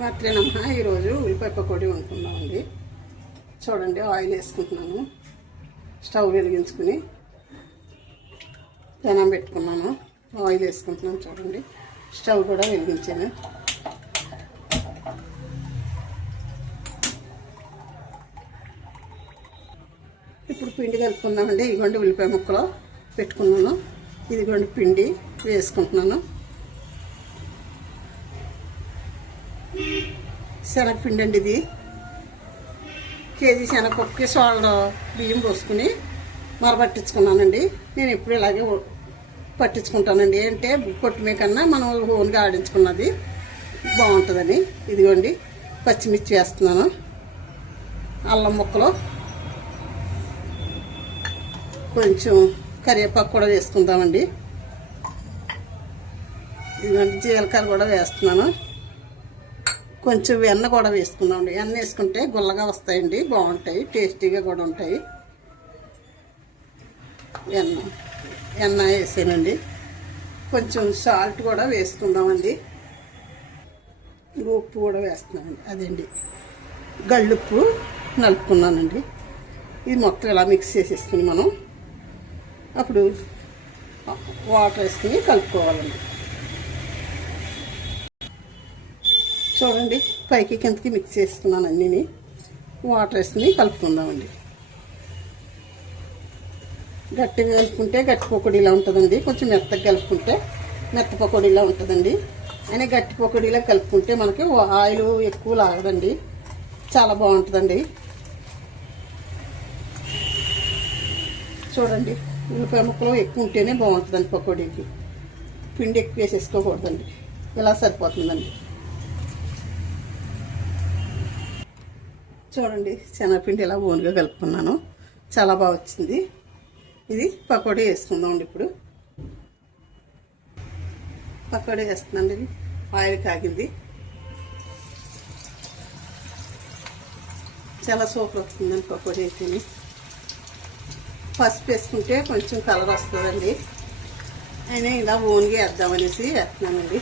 మాత్రమేనమ్మా ఈరోజు ఉల్లిపాయ పకోడీ వండుకుందామండి. చూడండి, ఆయిల్ వేసుకుంటున్నాను. స్టవ్ వెలిగించుకుని పెనం పెట్టుకున్నాను. ఆయిల్ వేసుకుంటున్నాను. చూడండి, స్టవ్ కూడా వెలిగించాను. ఇప్పుడు పిండి కలుపుకుందామండి. ఇదిగోండి ఉల్లిపాయ ముక్కలు పెట్టుకున్నాను. ఇదిగోండి పిండి వేసుకుంటున్నాను. శనగపిండి అండి, ఇది కేజీ శనగపప్పుకి సోళ్ళ బియ్యం పోసుకుని మరపట్టించుకున్నానండి. నేను ఎప్పుడు ఇలాగే పట్టించుకుంటానండి. అంటే పొట్టుమే కన్నా మనం ఓన్గా ఆడించుకున్నది బాగుంటుందని. ఇదిగోండి పచ్చిమిర్చి వేస్తున్నాను. అల్లం ముక్కలు, కొంచెం కరివేపాకు కూడా వేసుకుందామండి. ఇదిగోండి జీలకర్ర కూడా వేస్తున్నాను. కొంచెం వెన్న కూడా వేసుకుందామండి. వెన్న వేసుకుంటే గుల్లగా వస్తాయండి, బాగుంటాయి, టేస్టీగా కూడా ఉంటాయి. వెన్న వేసానండి. కొంచెం సాల్ట్ కూడా వేసుకుందామండి. ఉప్పు కూడా వేస్తున్నామండి. అదండి గళ్ళుప్పు నలుపుకున్నానండి. ఇది మొత్తం ఇలా మిక్స్ చేసేసుకుని మనం అప్పుడు వాటర్ వేసుకుని కలుపుకోవాలండి. చూడండి, పైకి కిందకి మిక్స్ చేసుకున్నాను అన్నీ. వాటర్ వేసుకుని కలుపుకుందామండి. గట్టిగా కలుపుకుంటే గట్టి పకోడీలా ఉంటుందండి. కొంచెం మెత్తగా కలుపుకుంటే మెత్త పకోడీలా ఉంటుందండి. అయినా గట్టి పకోడీలా కలుపుకుంటే మనకి ఆయిల్ ఎక్కువ లాగదండి, చాలా బాగుంటుందండి. చూడండి, ఉల్లిపాయ ముక్కలు ఎక్కువ ఉంటేనే బాగుంటుందండి పకోడీకి. పిండి ఎక్కువ వేసేసుకోకూడదండి. ఇలా సరిపోతుందండి. చూడండి, శనగపిండి ఇలా ఓన్గా కలుపుకున్నాను. చాలా బాగా వచ్చింది. ఇది పకోడీ వేసుకుందామండి. ఇప్పుడు పకోడీ వేస్తున్నాండి. ఆయిల్ కాగింది. చాలా సూపర్ వస్తుందండి పకోడీ అయితే. పసుపు వేసుకుంటే కొంచెం కలర్ వస్తుందండి. అయినా ఇలా ఓన్గా వేద్దామనేసి వేస్తున్నానండి.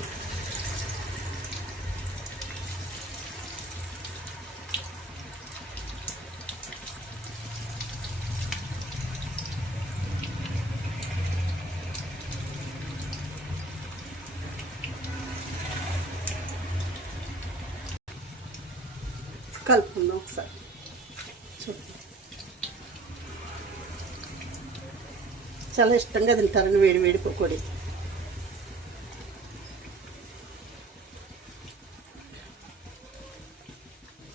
కలుపుకుందాం ఒకసారి. చూడండి, చాలా ఇష్టంగా తింటారండి వేడి వేడి పకోడీ.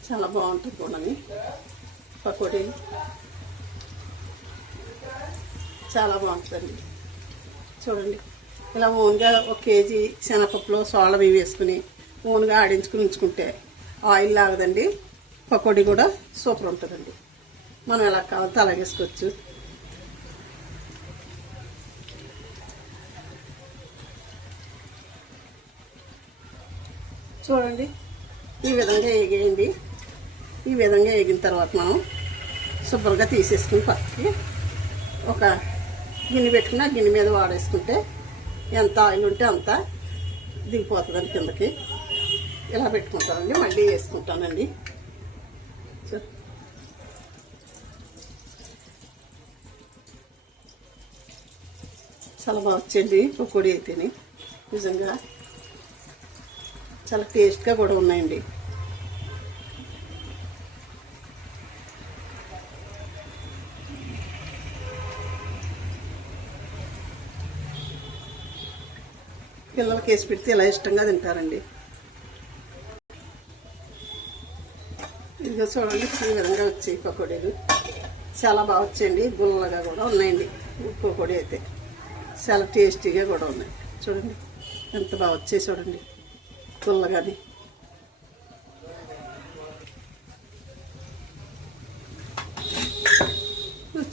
చాలా బాగుంటుంది కూడా పకోడీ, చాలా బాగుంటుందండి. చూడండి, ఇలా ఓన్గా 1 కేజీ శనగపప్పులో సోళ్ళ బియ్యం వేసుకుని ఓన్గా ఆడించుకుని ఉంచుకుంటే ఆయిల్ లాగదండి. పకోడీ కూడా సూపర్ ఉంటుందండి. మనం ఎలా కావాలంటే అలా వేసుకోవచ్చు. చూడండి, ఈ విధంగా వేగేయండి. ఈ విధంగా వేగిన తర్వాత మనం శుభ్రంగా తీసేసుకుని పక్కకి ఒక గిన్నె పెట్టుకుని ఆ గిన్నె మీద వాడేసుకుంటే ఎంత ఆయిల్ ఉంటే అంత దిగిపోతుందండి కిందకి. ఇలా పెట్టుకుంటానండి. మళ్ళీ వేసుకుంటానండి. చాలా బాగా వచ్చేది పకోడీ అయితేనే. నిజంగా చాలా టేస్ట్గా కూడా ఉన్నాయండి. పిల్లలకి వేసి పెడితే ఇలా ఇష్టంగా తింటారండి. ఇదిగో చూడండి, ఈ విధంగా వచ్చాయి పకోడీలు. చాలా బాగా వచ్చాయండి. గుల్లగా కూడా ఉన్నాయండి పకోడీ అయితే. చాలా టేస్టీగా కూడా ఉన్నాయి. చూడండి ఎంత బాగా వచ్చాయి. చూడండి గుల్లగాని.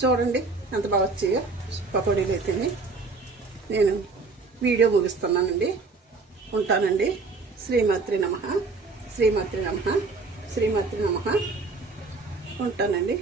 చూడండి ఎంత బాగా వచ్చాయో పకోడీలు అయితే. నేను వీడియో ముగిస్తున్నానండి. ఉంటానండి. శ్రీమాత్రి నమః, శ్రీమాత్రి నమః, శ్రీమాత్రి నమః. ఉంటానండి.